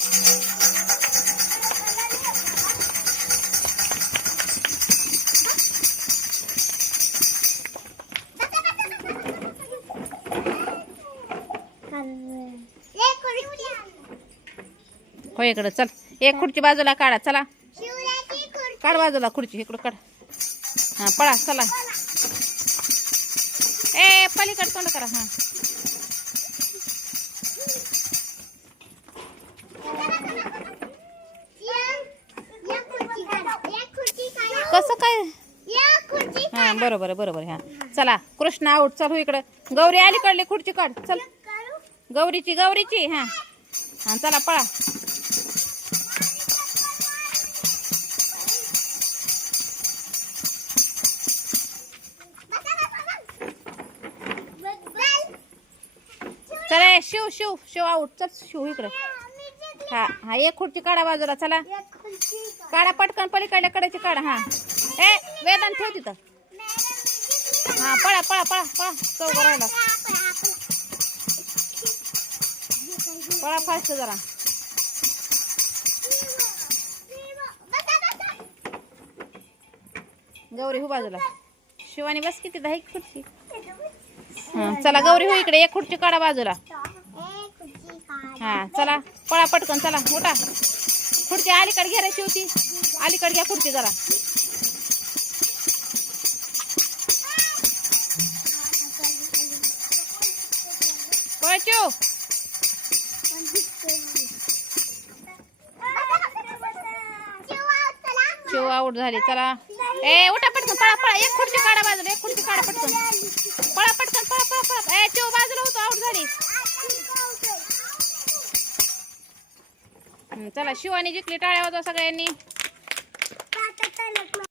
हो इकडं चल, एक खुर्ची बाजूला काढा. चला काढ बाजूला खुर्ची, इकडं काढ. हा पळा चला. ए पलीकड तोंड करा. हा कसं काय? हा बरोबर बरोबर. हा चला कृष्ण आऊट. चल हो इकडं. गौरी अलीकडली खुर्ची काढ. चल गौरीची. हा हा चला पळा. चला शिव आऊट. चल शिव इकडे. हा हा एक खुर्ची काढा बाजूला. चला काढा पटकन, पलीकडल्या कडेची काढा. हा ए वेदांत ठेव तिथं. हा पळा पळा पळा पळा. चौघ राहिला. पळा फास्ट जरा. गौरी हो बाजूला. शिवानी बस किती 10 खुर्ची. हा चला गौरी हो इकडे. एक खुर्ची काढा बाजूला. हा चला पळा पटकन. चला मोठा खुर्ची अलीकडे घ्या रे शिवती. अलीकडे घ्या खुर्ची जरा. पळचो शिव आऊट झाली. चला ए उठा पटकन. पळा पळा. एक खुर्ची काढा बाजूला. एक खुर्ची काढा पटकन. पळा पटकन. पळा पळा पळा. ए शिव बाजूला होतो. आऊट झाली. चला शिवानी जिंकली. टाळ्या वाजवा सगळ्यांनी.